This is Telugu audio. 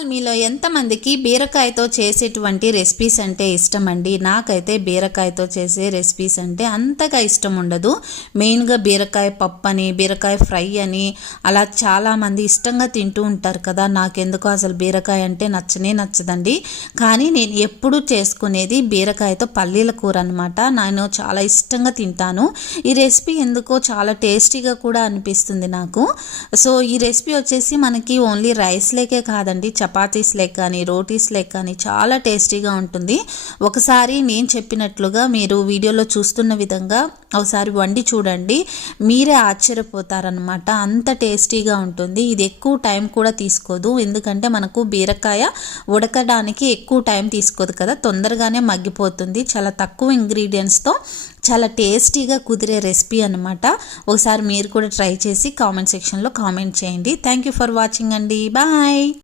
ఆల్ మీలో ఎంతమందికి బీరకాయతో చేసేటువంటి రెసిపీస్ అంటే ఇష్టం అండి? నాకైతే బీరకాయతో చేసే రెసిపీస్ అంటే అంతగా ఇష్టం ఉండదు. మెయిన్గా బీరకాయ పప్పు అని, బీరకాయ ఫ్రై అని అలా చాలామంది ఇష్టంగా తింటూ ఉంటారు కదా. నాకెందుకో అసలు బీరకాయ అంటే నచ్చదండి. కానీ నేను ఎప్పుడూ చేసుకునేది బీరకాయతో పల్లీల కూర అనమాట. నేను చాలా ఇష్టంగా తింటాను. ఈ రెసిపీ ఎందుకో చాలా టేస్టీగా కూడా అనిపిస్తుంది నాకు. సో ఈ రెసిపీ వచ్చేసి మనకి ఓన్లీ రైస్ లేకే కాదండి, చపాతీస్ లేక కానీ రోటీస్ లేక కానీ చాలా టేస్టీగా ఉంటుంది. ఒకసారి నేను చెప్పినట్లుగా మీరు వీడియోలో చూస్తున్న విధంగా ఒకసారి వండి చూడండి, మీరే ఆశ్చర్యపోతారనమాట. అంత టేస్టీగా ఉంటుంది. ఇది ఎక్కువ టైం కూడా తీసుకోదు, ఎందుకంటే మనకు బీరకాయ ఉడకడానికి ఎక్కువ టైం తీసుకోదు కదా, తొందరగానే మగ్గిపోతుంది. చాలా తక్కువ ఇంగ్రీడియంట్స్తో చాలా టేస్టీగా కుదిరే రెసిపీ అనమాట. ఒకసారి మీరు కూడా ట్రై చేసి కామెంట్ సెక్షన్లో కామెంట్ చేయండి. థ్యాంక్ యూ ఫర్ వాచింగ్ అండి. బాయ్.